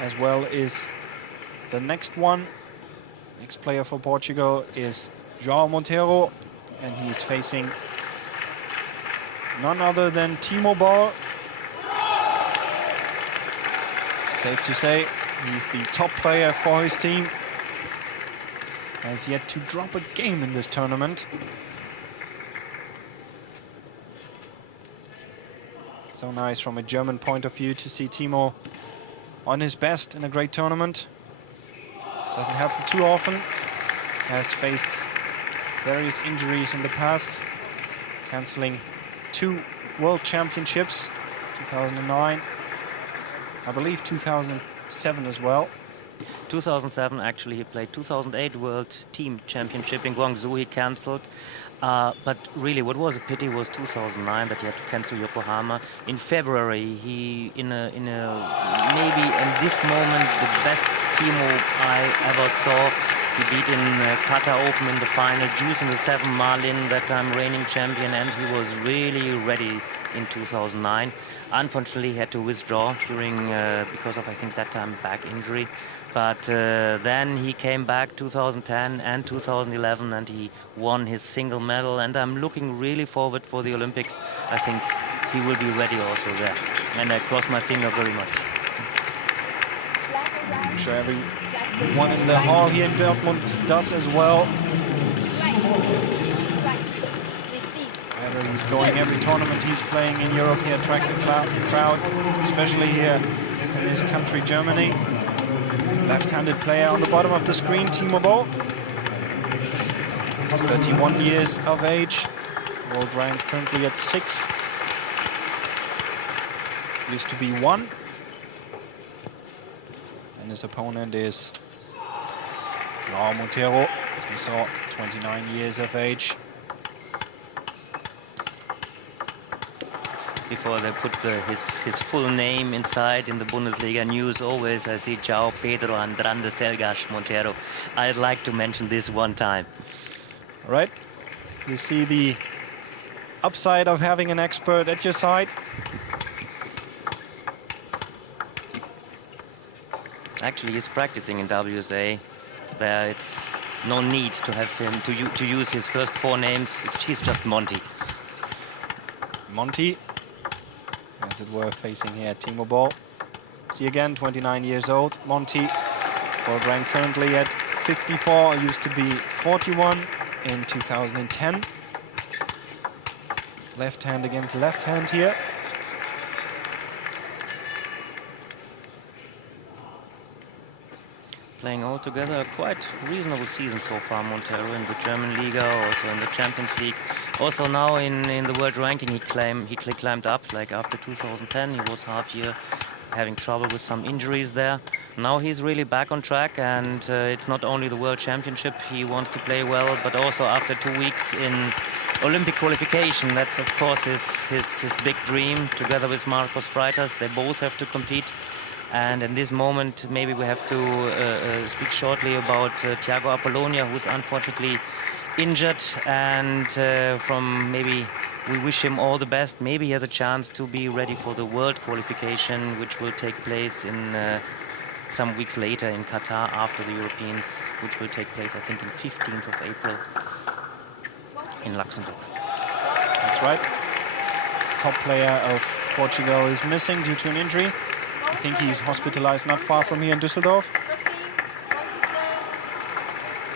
as well is the next one. Next player for Portugal is João Monteiro, and he's facing none other than Timo Boll. Safe to say, he's the top player for his team. Has yet to drop a game in this tournament. So nice from a German point of view to see Timo on his best in a great tournament. Doesn't happen too often. Has faced various injuries in the past, cancelling 2 World Championships, 2009, I believe 2007 as well. 2007 actually, he played 2008 World Team Championship in Guangzhou, he cancelled. But really what was a pity was 2009 that he had to cancel Yokohama. In February, he, in a maybe in this moment, the best Timo I ever saw. He beat in Qatar Open in the final, Juice in the 7 Marlin, that time reigning champion, and he was really ready in 2009. Unfortunately, he had to withdraw during, because of, I think, that time back injury. But then he came back 2010 and 2011, and he won his single medal. And I'm looking really forward for the Olympics. I think he will be ready also there. And I cross my finger very much. I'm sure everyone in the hall here in Dortmund does as well. Wherever he's going, every tournament he's playing in Europe, he attracts a crowd, especially here in his country, Germany. Left-handed player on the bottom of the screen, Timo Boll. 31 years of age, world rank currently at 6. Used to be 1. And his opponent is João Monteiro, as we saw, 29 years of age. Before they put his full name inside in the Bundesliga news, always I see João Pedro Andrade Selgas Monteiro. I'd like to mention this one time. All right, you see the upside of having an expert at your side. Actually, he's practicing in WSA. There, it's no need to have him to use his first 4 names. He's just Monty. Monty, as it were, facing here Timo Boll. See again, 29 years old. Monty, world rank currently at 54, used to be 41 in 2010. Left hand against left hand here. Playing all together a quite reasonable season so far, Monteiro, in the German Liga, also in the Champions League. Also now in the world ranking he climbed up, like after 2010 he was half year having trouble with some injuries there. Now he's really back on track, and it's not only the World Championship he wants to play well, but also after 2 weeks in Olympic qualification. That's of course his big dream, together with Marcos Freitas. They both have to compete. And in this moment, maybe we have to speak shortly about Thiago Apollonia, who's unfortunately injured. And maybe we wish him all the best. Maybe he has a chance to be ready for the world qualification, which will take place in some weeks later in Qatar after the Europeans, which will take place, I think, in 15th of April in Luxembourg. That's right. Top player of Portugal is missing due to an injury. I think he's hospitalized not far from here in Düsseldorf.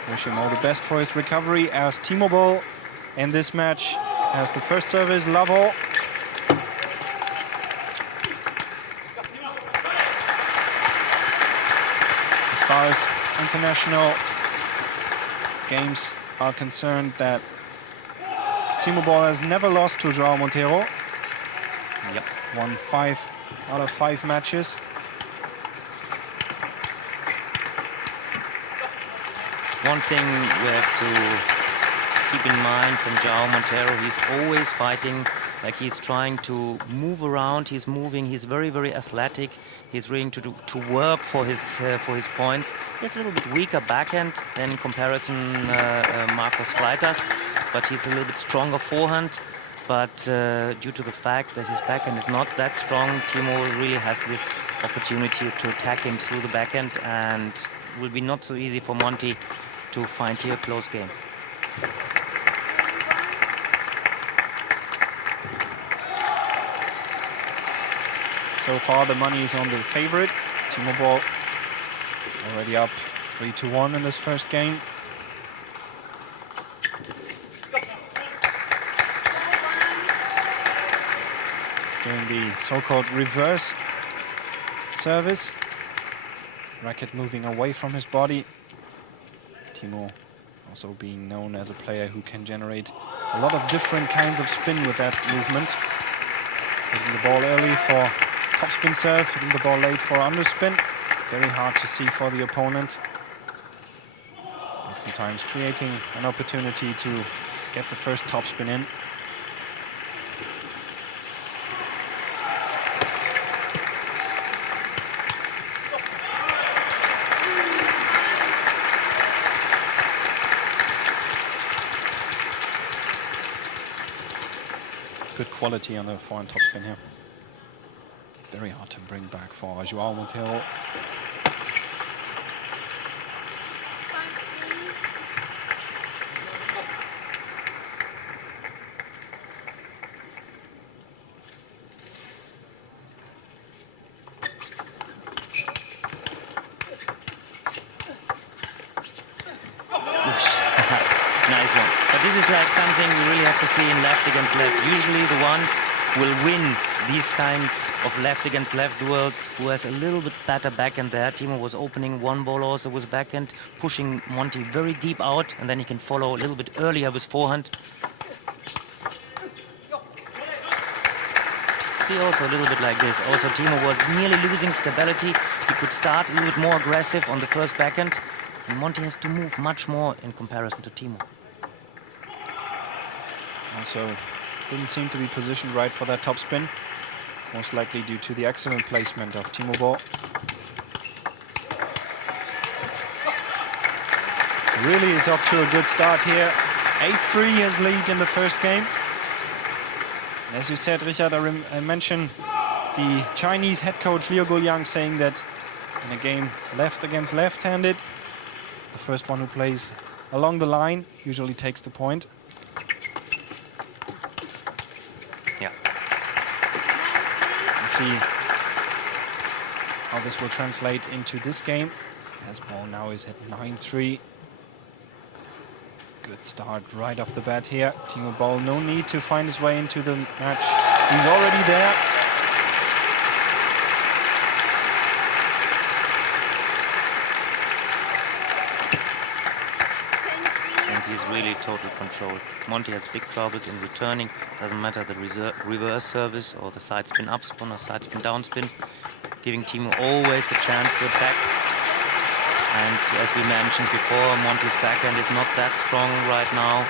Wish him all the best for his recovery, as Timo Boll in this match has the first service, Lavo. As far as international games are concerned, that Timo Boll has never lost to João Monteiro. Yep. Won 5 out of 5 matches. One thing we have to keep in mind from João Monteiro, he's always fighting, like he's trying to move around, he's moving, he's very, very athletic. He's willing to work for his points. He's a little bit weaker backhand than in comparison Marcos Freitas, but he's a little bit stronger forehand. but due to the fact that his backhand is not that strong, Timo really has this opportunity to attack him through the backhand, and will be not so easy for Monty to find here a close game. So far, the money is on the favorite. Timo Boll already up 3-1 in this first game. Doing the so-called reverse service. Racket moving away from his body. Timo also being known as a player who can generate a lot of different kinds of spin with that movement. Hitting the ball early for topspin serve, hitting the ball late for underspin. Very hard to see for the opponent. Oftentimes creating an opportunity to get the first topspin in. Good quality on the forehand topspin here. Very hard to bring back for João Monteiro. Nice one. But this is like something we really have to see in left against left. Usually the one will win these kinds of left against left duels who has a little bit better backhand there. Timo was opening one ball also with backhand, pushing Monty very deep out, and then he can follow a little bit earlier with forehand. See also a little bit like this. Also Timo was nearly losing stability. He could start a little bit more aggressive on the first backhand, and Monty has to move much more in comparison to Timo. Also didn't seem to be positioned right for that topspin. Most likely due to the excellent placement of Timo Boll. Really is off to a good start here. 8-3 his lead in the first game. As you said, Richard, I mentioned the Chinese head coach Liu Guoliang saying that in a game left against left-handed, the first one who plays along the line usually takes the point. Yeah. We'll see how this will translate into this game, as Boll now is at 9-3. Good start right off the bat here. Timo Boll, no need to find his way into the match. He's already there. And he's really total control. Monty has big troubles in returning. Doesn't matter the reverse service or the side spin up spin or side spin down spin. Giving Timo always the chance to attack. And as we mentioned before, Monty's backhand is not that strong right now.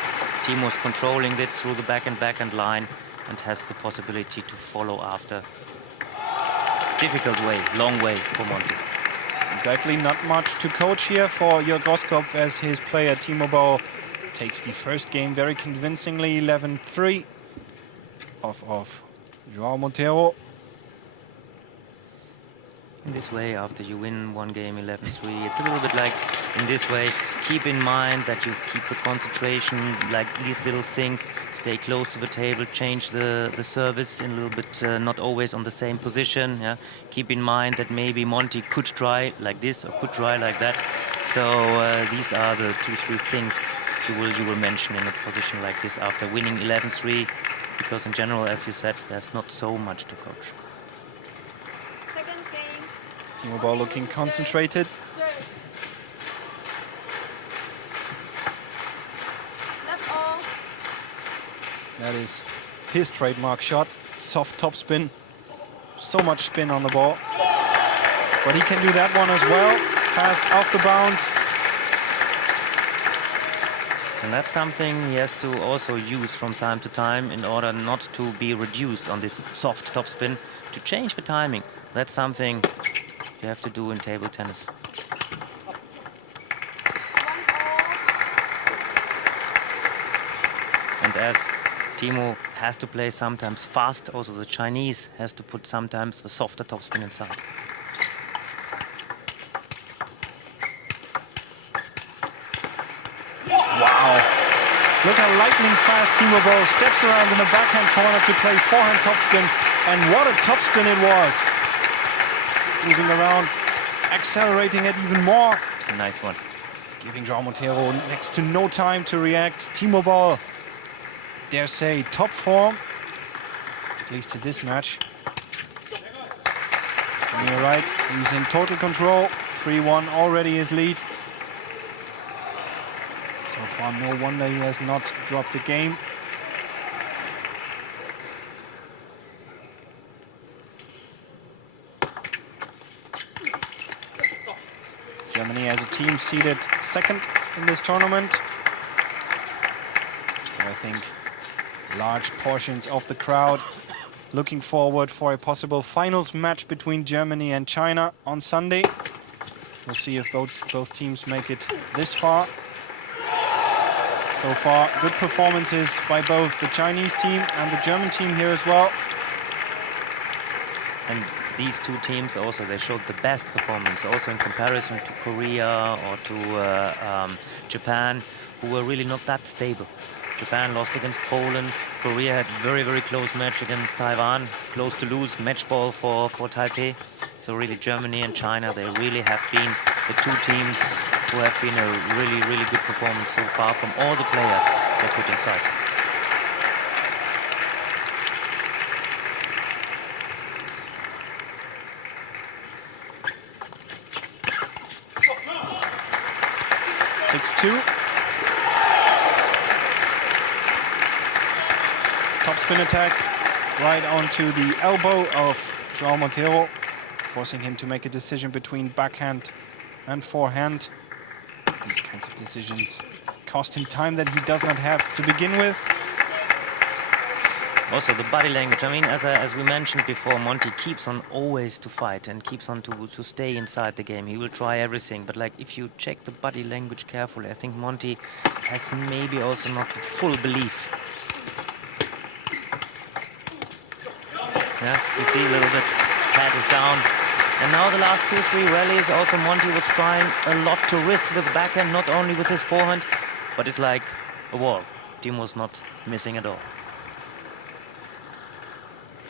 Timo's controlling it through the backhand line and has the possibility to follow after. Difficult way, long way for Monty. Exactly, not much to coach here for Jörg Roskopf as his player Timo Boll takes the first game very convincingly, 11-3 of João Monteiro. In this way, after you win one game 11-3, it's a little bit like in this way, keep in mind that you keep the concentration, like these little things, stay close to the table, change the service in a little bit, not always on the same position. Yeah? Keep in mind that maybe Monty could try like this or could try like that. So these are the 2-3 things you will mention in a position like this after winning 11-3, because in general, as you said, there's not so much to coach. Timo Boll looking concentrated. That is his trademark shot. Soft topspin. So much spin on the ball. But he can do that one as well. Fast off the bounce. And that's something he has to also use from time to time in order not to be reduced on this soft topspin, to change the timing. That's something you have to do in table tennis. And as Timo has to play sometimes fast. Also, the Chinese has to put sometimes the softer topspin inside. Wow. Look how lightning fast Timo Boll steps around in the backhand corner to play forehand topspin. And what a topspin it was. Moving around, accelerating it even more. Nice one. Giving João Monteiro next to no time to react. Timo Boll, dare say, top form, at least to this match. On your right, he's in total control. 3-1 already his lead. So far, no wonder he has not dropped the game. Germany as a team seeded second in this tournament. So I think large portions of the crowd looking forward for a possible finals match between Germany and China on Sunday. We'll see if both teams make it this far. So far, good performances by both the Chinese team and the German team here as well. And these two teams also, they showed the best performance also in comparison to Korea or to Japan, who were really not that stable. Japan lost against Poland. Korea had very, very close match against Taiwan. Close to lose, match ball for Taipei. So really Germany and China, they really have been the two teams who have been a really, really good performance so far from all the players they put inside. Top spin attack right onto the elbow of João Monteiro, forcing him to make a decision between backhand and forehand. These kinds of decisions cost him time that he does not have to begin with. Also the body language, I mean, as we mentioned before, Monty keeps on always to fight and keeps on to stay inside the game. He will try everything, but like if you check the body language carefully, I think Monty has maybe also not the full belief. Yeah, you see a little bit, head is down. And now the last 2-3 rallies, also Monty was trying a lot to risk with backhand, not only with his forehand, but it's like a wall. Timo's not missing at all.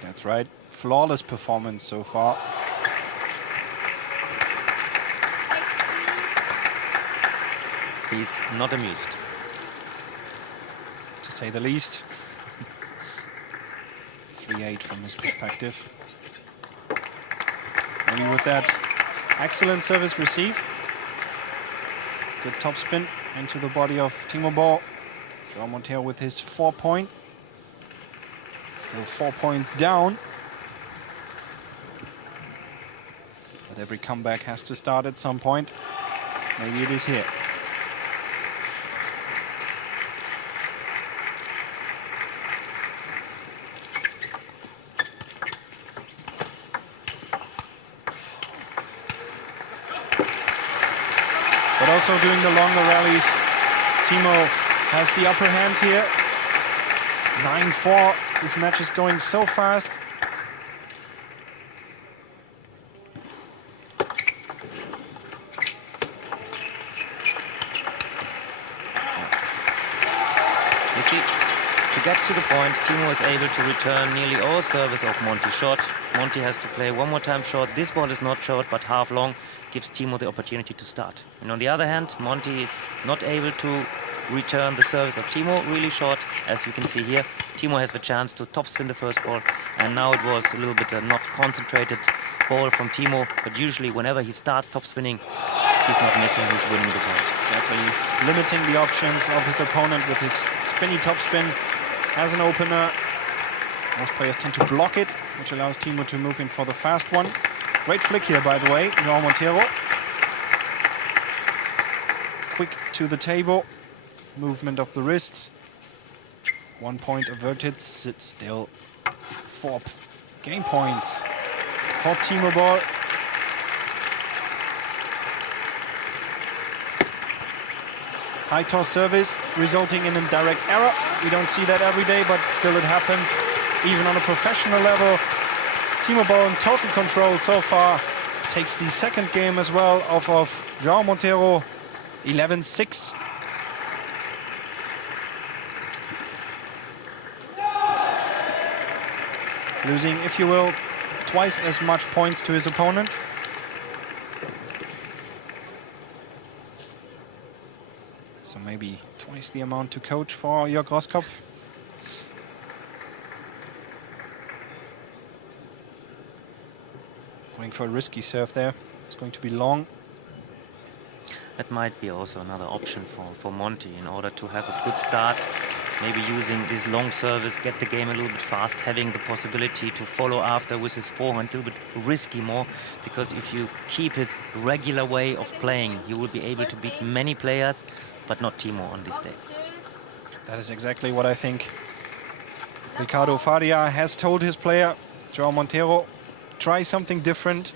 That's right. Flawless performance so far. He's not amused, to say the least. 3-8 from his perspective. Maybe with that excellent service receive. Good topspin into the body of Timo Boll. João Monteiro with his 4-point. Still 4 points down. But every comeback has to start at some point. Maybe it is here. But also doing the longer rallies, Timo has the upper hand here. 9-4. This match is going so fast. You see, to get to the point, Timo was able to return nearly all service of Monty's shot. Monty has to play one more time short. This ball is not short, but half long, gives Timo the opportunity to start. And on the other hand, Monty is not able to return the service of Timo really short, as you can see here. Timo has the chance to topspin the first ball, and now it was a little bit a not concentrated ball from Timo, but usually whenever he starts topspinning, he's not missing, he's winning the point. Exactly, he's limiting the options of his opponent with his spinny topspin as an opener. Most players tend to block it, which allows Timo to move in for the fast one. Great flick here, by the way, João Monteiro. Quick to the table, movement of the wrists. 1 point averted, still 4 game points for Timo Boll. high toss service resulting in a direct error. We don't see that every day, but still it happens even on a professional level. Timo Boll in total control so far. Takes the second game as well off of João Monteiro, 11-6. Losing, if you will, twice as much points to his opponent. So maybe twice the amount to coach for Jörg Roskopf. Going for a risky serve there. It's going to be long. That might be also another option for Monty in order to have a good start. Maybe using this long service, get the game a little bit fast, having the possibility to follow after with his forehand, a little bit risky more, because if you keep his regular way of playing, you will be able to beat many players, but not Timo on this day. That is exactly what I think. Ricardo Faria has told his player, João Monteiro, try something different.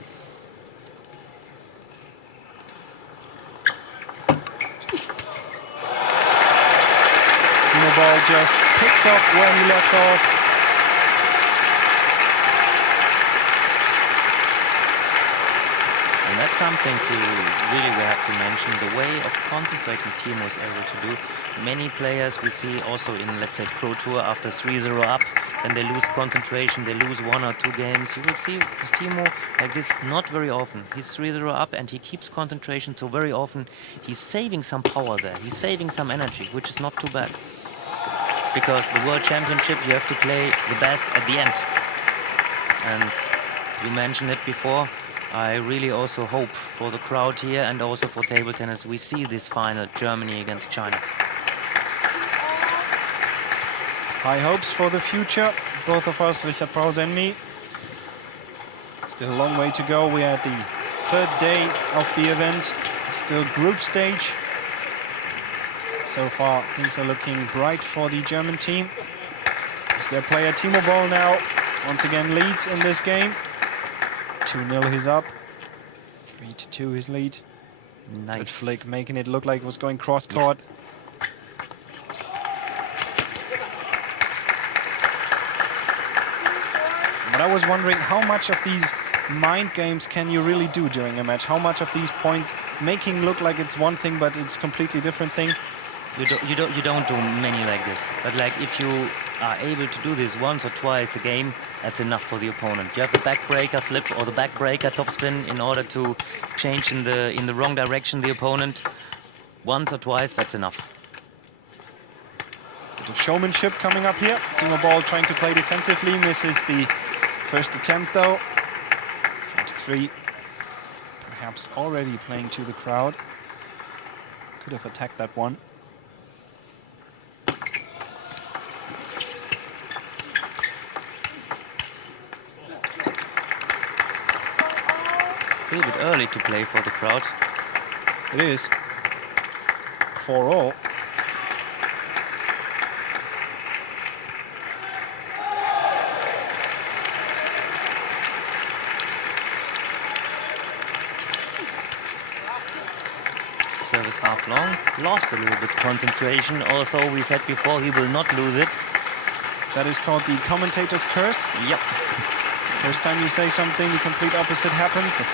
Timo Boll just picks up where he left off. And that's something we have to mention, the way of concentrating Timo is able to do. Many players we see also in, let's say, Pro Tour after 3-0 up, then they lose concentration, they lose 1 or 2 games. You will see with Timo like this not very often. He's 3-0 up and he keeps concentration, so very often he's saving some power there, he's saving some energy, which is not too bad. Because the World Championship, you have to play the best at the end. And you mentioned it before, I really also hope for the crowd here and also for table tennis we see this final, Germany against China. High hopes for the future, both of us, Richard Brause and me. Still a long way to go. We are at the third day of the event, still group stage. So far, things are looking bright for the German team. As their player Timo Boll now once again leads in this game. 2-0 he's up. 3-2 his lead. Nice. Good flick, making it look like it was going cross-court. But I was wondering how much of these mind games can you really do during a match? How much of these points making look like it's one thing, but it's completely different thing? You don't do many like this. But like if you are able to do this once or twice a game, that's enough for the opponent. You have the backbreaker flip or the backbreaker topspin in order to change in the wrong direction the opponent. Once or twice, that's enough. Bit of showmanship coming up here. Timo Boll trying to play defensively, misses the first attempt though. 4-3. Perhaps already playing to the crowd. Could have attacked that one. A little bit early to play for the crowd. It is. 4-all. Service half long. Lost a little bit concentration. Also, we said before he will not lose it. That is called the commentator's curse. Yep. First time you say something, the complete opposite happens.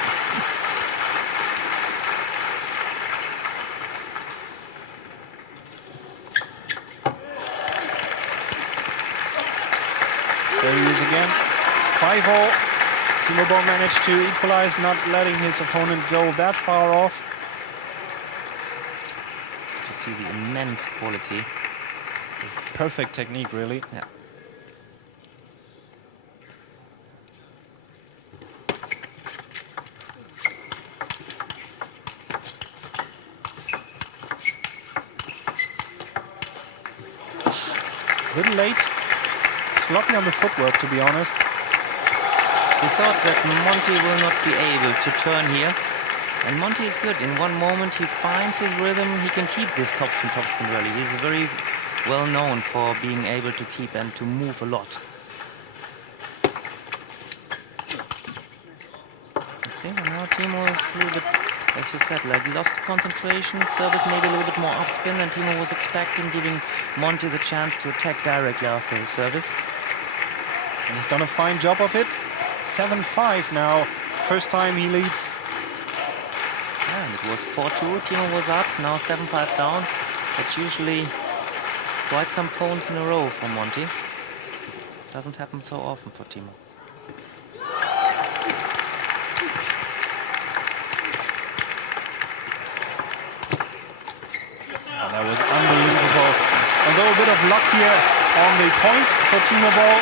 There he is again. 5-all. Timo Boll managed to equalize, not letting his opponent go that far off. To see the immense quality. It's perfect technique, really. Yeah. A little late. Sloppy on the footwork, to be honest. We thought that Monty will not be able to turn here. And Monty is good. In one moment he finds his rhythm. He can keep this topspin rally. He's very well known for being able to keep and to move a lot. I think now Timo is a little bit as you said, like lost concentration, service maybe a little bit more upspin than Timo was expecting, giving Monty the chance to attack directly after his service. And he's done a fine job of it. 7-5 now. First time he leads. Yeah, and it was 4-2, Timo was up, now 7-5 down. That's usually quite some phones in a row for Monty. Doesn't happen so often for Timo. Oh, that was unbelievable. Although a bit of luck here on the point for Timo Boll.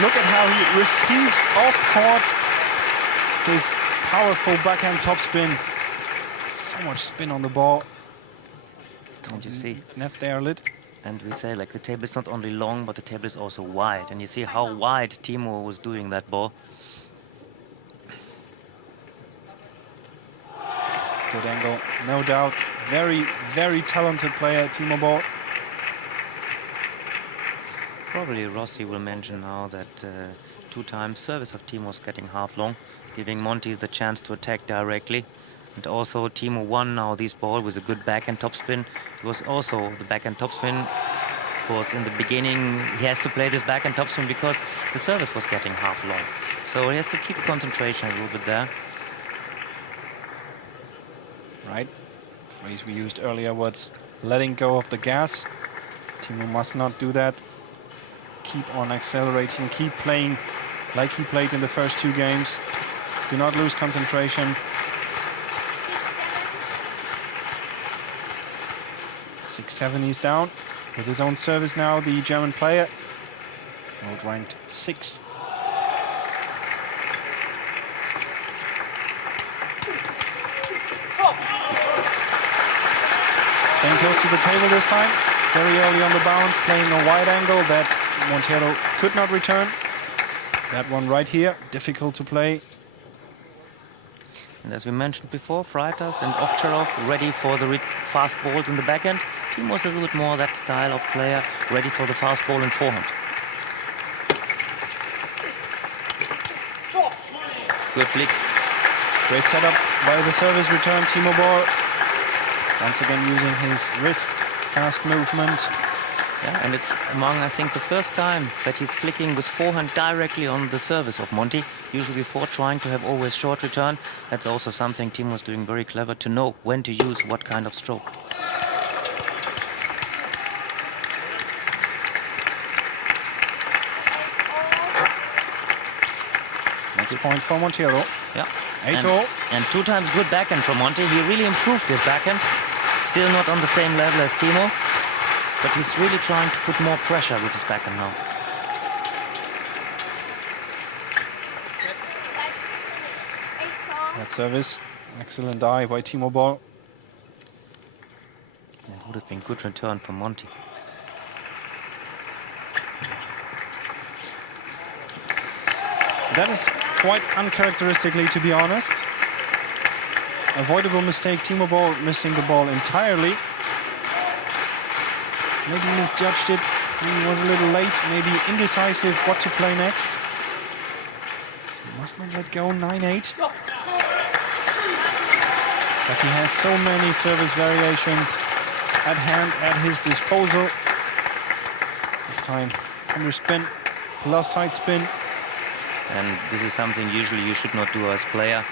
Look at how he receives off court his powerful backhand topspin. So much spin on the ball. And you see, net there lit. and we say like the table is not only long, but the table is also wide. And you see how wide Timo was doing that ball. Good angle, no doubt. Very, very talented player, Timo Boll. Probably Rossi will mention now that 2 times service of Timo is getting half long, giving Monty the chance to attack directly. And also Timo won now this ball with a good backhand topspin. It was also the backhand topspin. Of course, in the beginning he has to play this backhand topspin because the service was getting half long. So he has to keep concentration a little bit there. Right. The phrase we used earlier was letting go of the gas. Timo must not do that. Keep on accelerating, keep playing like he played in the first 2 games. Do not lose concentration. 6-7 he's down. With his own service now, the German player. World ranked 6th. Staying close to the table this time. Very early on the bounce, playing a wide angle that Monteiro could not return. That one right here, difficult to play. And as we mentioned before, Freitas and Ovtcharov ready for the fast balls in the backhand. Timo is a little bit more that style of player, ready for the fast ball in forehand. Good flick. Great setup by the service return, Timo Boll. Once again using his wrist, fast movement. Yeah, and it's among, I think, the first time that he's flicking with forehand directly on the service of Monty. Usually before trying to have always short return. That's also something Timo was doing very clever, to know when to use what kind of stroke. Next point for Monteiro. Yeah. 8-0. And 2 times good backhand from Monty. He really improved his backhand. Still not on the same level as Timo. But he's really trying to put more pressure with his backhand now. That service, excellent eye by Timo Boll. It would have been good return from Monty. That is quite uncharacteristically, to be honest. Avoidable mistake, Timo Boll missing the ball entirely. Maybe misjudged it, he was a little late, maybe indecisive what to play next. Must not let go, 9-8. But he has so many service variations at hand, at his disposal. This time, underspin, plus side spin. And this is something usually you should not do as player.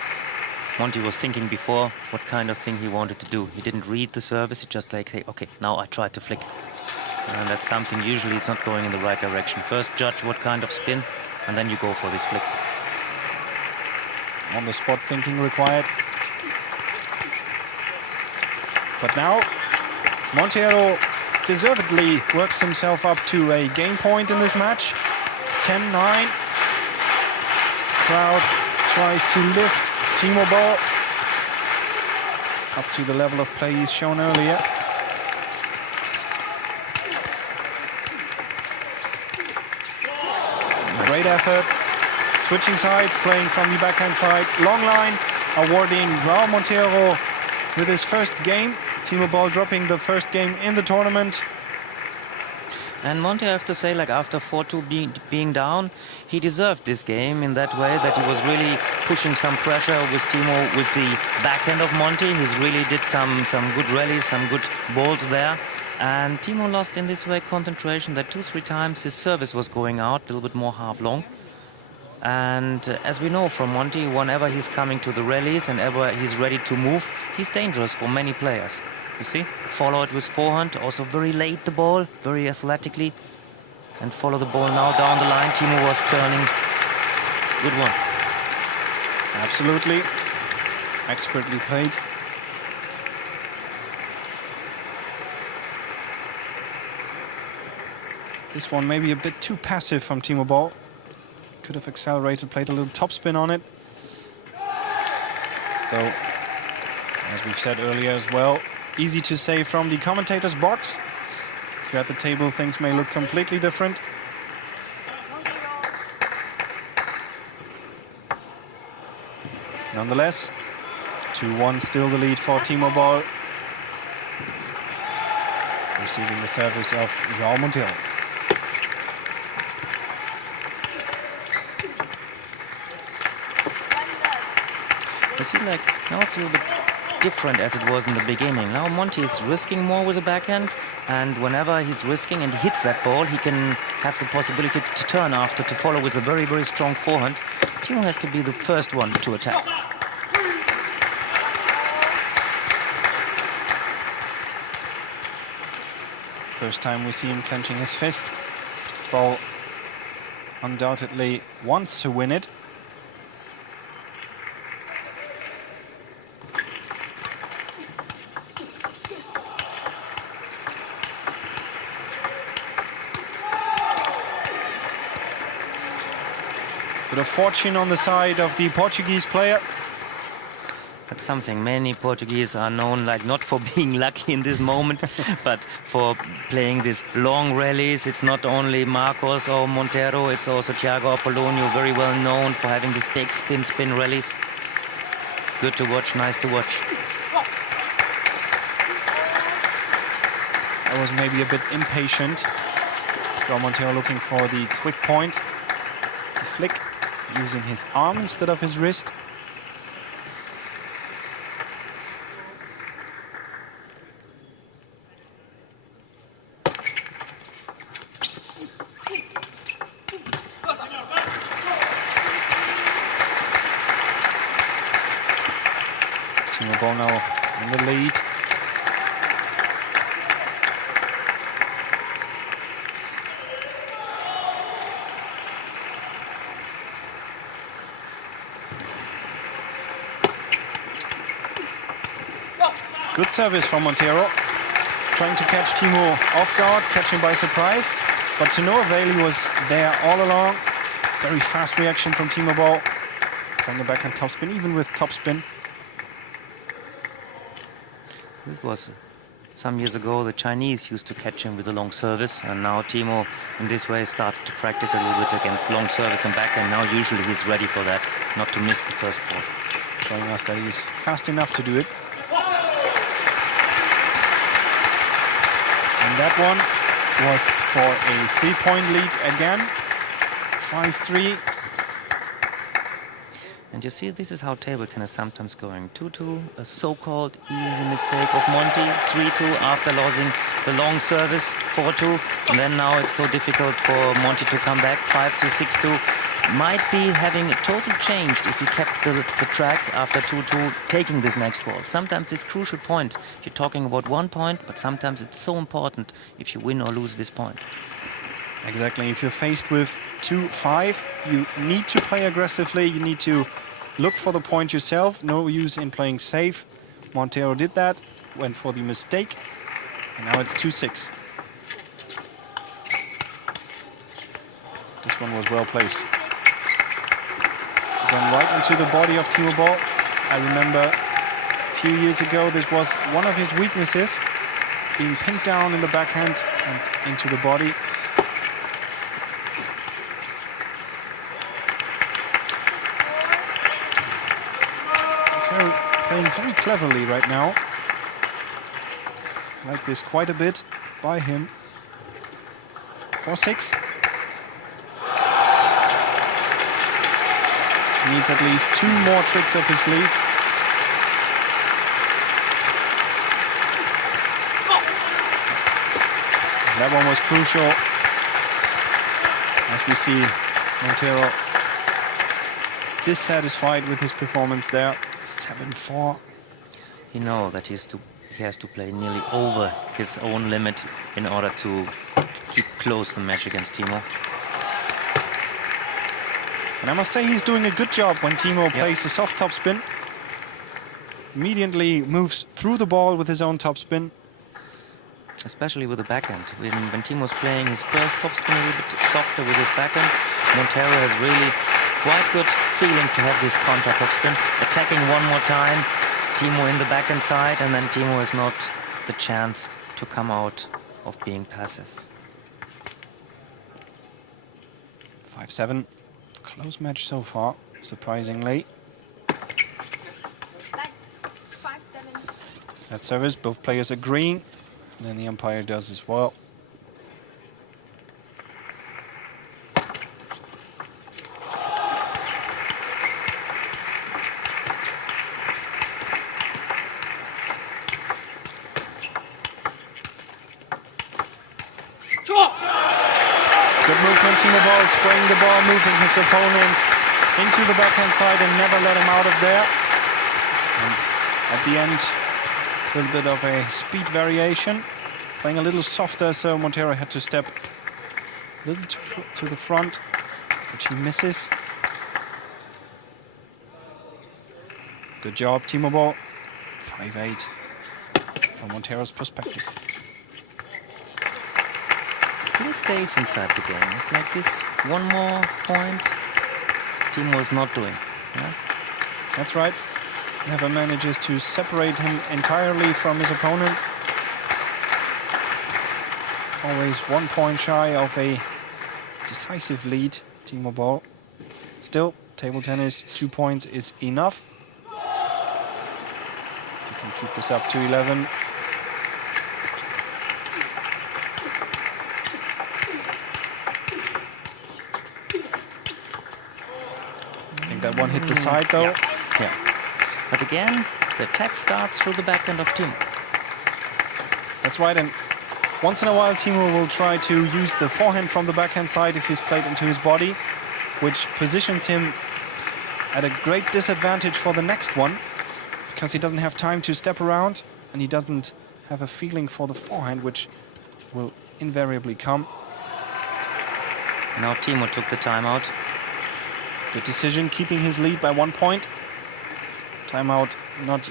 Monty was thinking before what kind of thing he wanted to do. He didn't read the service, he just like, hey, okay, now I try to flick. And that's something usually it's not going in the right direction. First judge what kind of spin, and then you go for this flick. On the spot thinking required. But now, Monteiro deservedly works himself up to a game point in this match. 10-9. Crowd tries to lift Timo Boll up to the level of play he's shown earlier. Great effort. Switching sides, playing from the backhand side. Long line, awarding João Monteiro with his first game. Timo Boll dropping the first game in the tournament. And Monte, I have to say, like after 4-2 being down, he deserved this game in that way that he was really pushing some pressure with Timo with the backhand of Monte. He's really did some good rallies, some good balls there. And Timo lost in this way concentration that 2-3 times his service was going out, a little bit more half long. And as we know from Monte, whenever he's coming to the rallies and ever he's ready to move, he's dangerous for many players. You see, follow it with forehand, also very late the ball, very athletically. And follow the ball now down the line. Timo was turning. Good one. Absolutely. Expertly played. This one maybe a bit too passive from Timo Boll. Could have accelerated, played a little topspin on it. Though, as we've said earlier as well, easy to say from the commentator's box. If you're at the table, things may look completely different. Nonetheless, 2-1 still the lead for Timo Boll. Receiving the service of João Monteiro. You see, like, now it's a little bit different as it was in the beginning. Now Monte is risking more with the backhand, and whenever he's risking and he hits that ball, he can have the possibility to turn after, to follow with a very, very strong forehand. Timo has to be the first one to attack. First time we see him clenching his fist. Boll undoubtedly wants to win it. Bit of fortune on the side of the Portuguese player. That's something. Many Portuguese are known like not for being lucky in this moment, but for playing these long rallies. It's not only Marcos or Monteiro, it's also Thiago Apolonio, very well known for having these big spin rallies. Good to watch, nice to watch. I was maybe a bit impatient. João Monteiro looking for the quick point. The flick, using his arm instead of his wrist. Timo Boll now in the lead. Good service from Monteiro. Trying to catch Timo off guard, catch him by surprise. But to no avail, he was there all along. Very fast reaction from Timo Boll. Playing the backhand topspin, even with topspin. This was some years ago. The Chinese used to catch him with a long service, and now Timo in this way started to practice a little bit against long service and backhand. Now usually he's ready for that, not to miss the first ball. Showing us that he's fast enough to do it. And that one was for a 3-point lead again. 5-3. And you see, this is how table tennis sometimes going. 2-2, a so-called easy mistake of Monte. 3-2 after losing the long service. 4-2, and then now it's so difficult for Monte to come back. 5-2, 6-2. Might be having a total change if he kept the track after 2-2, taking this next ball. Sometimes it's crucial point. You're talking about 1 point, but sometimes it's so important if you win or lose this point. Exactly. If you're faced with 2-5, you need to play aggressively. You need to look for the point yourself. No use in playing safe. Monteiro did that, went for the mistake, and now it's 2-6. This one was well placed. It's gone right into the body of Timo Boll. I remember a few years ago, this was one of his weaknesses, being pinned down in the backhand and into the body. Playing very cleverly right now. Like this quite a bit by him. 4-6. Needs at least 2 more tricks up his sleeve. That one was crucial. As we see Monteiro dissatisfied with his performance there. 7-4. You know that he has to play nearly over his own limit in order to keep close the match against Timo. And I must say he's doing a good job when Timo plays a soft topspin. Immediately moves through the ball with his own topspin. Especially with the backhand. When Timo's playing his first topspin a little bit softer with his backhand, Monteiro has really quite good feeling to have this counter topspin. Attacking one more time, Timo in the backhand side, and then Timo has not the chance to come out of being passive. 5-7. Close match so far, surprisingly. That service, both players agreeing, and then the umpire does as well. Good movement, Timo Boll spraying the ball, moving his opponent into the backhand side and never let him out of there. And at the end, a little bit of a speed variation. Playing a little softer, so Monteiro had to step a little to the front, which he misses. Good job, Timo Boll. 5-8 from Monteiro's perspective. Still stays inside the game. It's like this one more point Timo is not doing. Yeah? That's right. Never manages to separate him entirely from his opponent. Always 1 point shy of a decisive lead, Timo Boll. Still, table tennis, 2 points is enough. If you can keep this up to 11. I think that one hit the side though. Yeah. But again, the attack starts through the backhand of Timo. That's right, and once in a while Timo will try to use the forehand from the backhand side if he's played into his body, which positions him at a great disadvantage for the next one, because he doesn't have time to step around and he doesn't have a feeling for the forehand, which will invariably come. Now Timo took the timeout. Good decision, keeping his lead by 1 point. Timeout not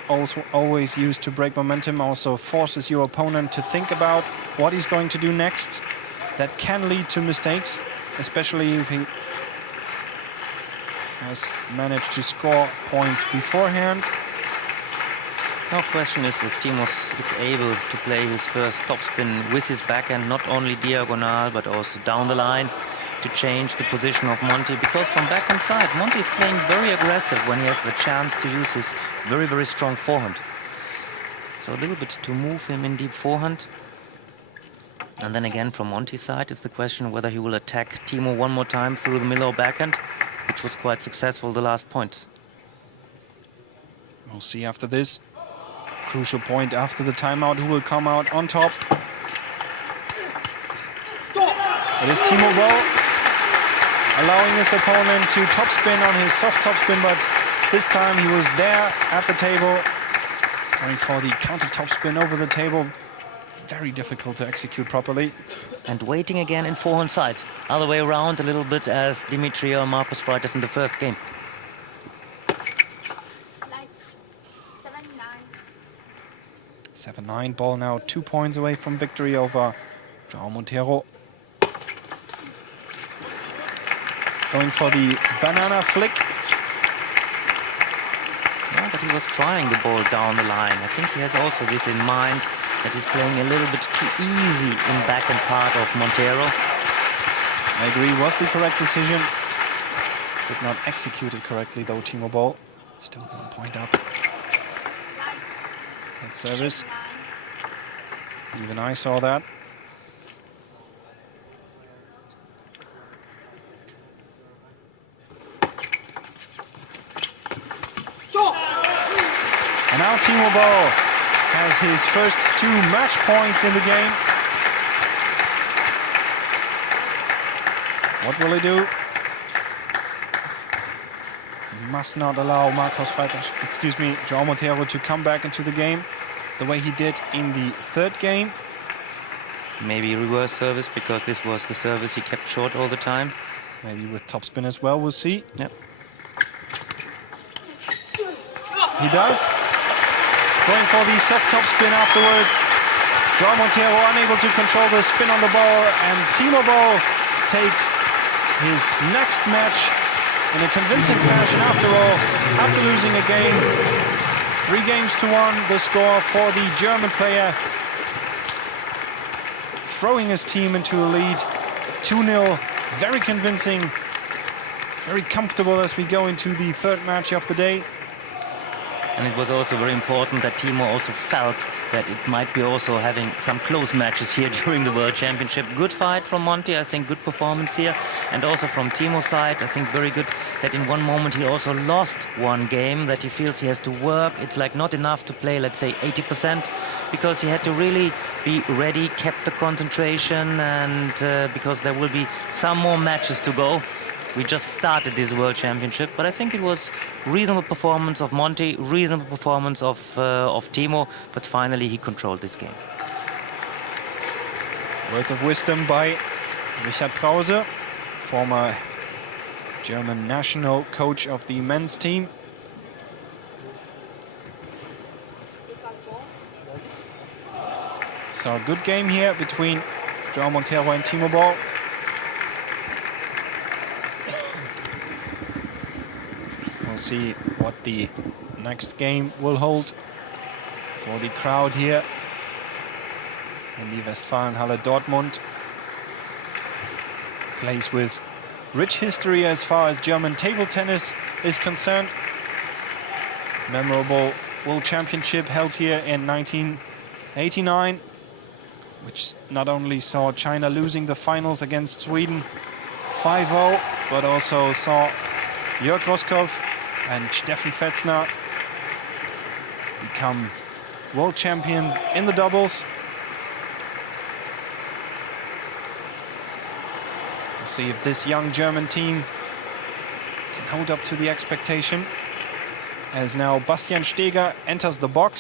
always used to break momentum, also forces your opponent to think about what he's going to do next. That can lead to mistakes, especially if he has managed to score points beforehand. Now question is if Timo is able to play his first topspin with his backhand, not only diagonal but also down the line, to change the position of Monty, because from backhand side Monty is playing very aggressive when he has the chance to use his very, very strong forehand. So a little bit to move him in deep forehand. And then again from Monty's side it's the question whether he will attack Timo one more time through the middle backhand, which was quite successful the last points. We'll see after this. Crucial point after the timeout, who will come out on top. It is Timo Boll, allowing his opponent to topspin on his soft topspin, but this time he was there at the table, going for the counter topspin over the table. Very difficult to execute properly. And waiting again in forehand side. Other way around a little bit as Dimitri or Marcus Freitas in the first game. 7-9, Boll now 2 points away from victory over João Monteiro. Going for the banana flick. Yeah, but he was trying the ball down the line. I think he has also this in mind, that he's playing a little bit too easy in backhand part of Monteiro. I agree, was the correct decision. Did not execute it correctly though, Timo Boll. Still 1 point up. That service. Even I saw that. Timo Boll has his first 2 match points in the game. What will he do? He must not allow João Monteiro to come back into the game the way he did in the 3rd game. Maybe reverse service, because this was the service he kept short all the time. Maybe with topspin as well, we'll see. Yep. He does. Going for the soft topspin afterwards. João Monteiro unable to control the spin on the ball, and Timo Boll takes his next match in a convincing fashion after all, after losing a game. 3 games to 1, the score for the German player, throwing his team into a lead, 2-0, very convincing, very comfortable as we go into the 3rd match of the day. And it was also very important that Timo also felt that it might be also having some close matches here during the World Championship. Good fight from Monty, I think good performance here. And also from Timo's side, I think very good that in one moment he also lost one game, that he feels he has to work. It's like not enough to play, let's say 80%, because he had to really be ready, kept the concentration, and because there will be some more matches to go. We just started this World Championship, but I think it was reasonable performance of Monty, reasonable performance of Timo, but finally he controlled this game. Words of wisdom by Richard Krause, former German national coach of the men's team. So a good game here between João Monteiro and Timo Boll. We'll see what the next game will hold for the crowd here in the Westfalenhalle Dortmund. Place with rich history as far as German table tennis is concerned. Memorable World Championship held here in 1989, which not only saw China losing the finals against Sweden 5-0, but also saw Jörg Roskopf and Steffi Fetzner become world champion in the doubles. We'll see if this young German team can hold up to the expectation, as now Bastian Steger enters the box.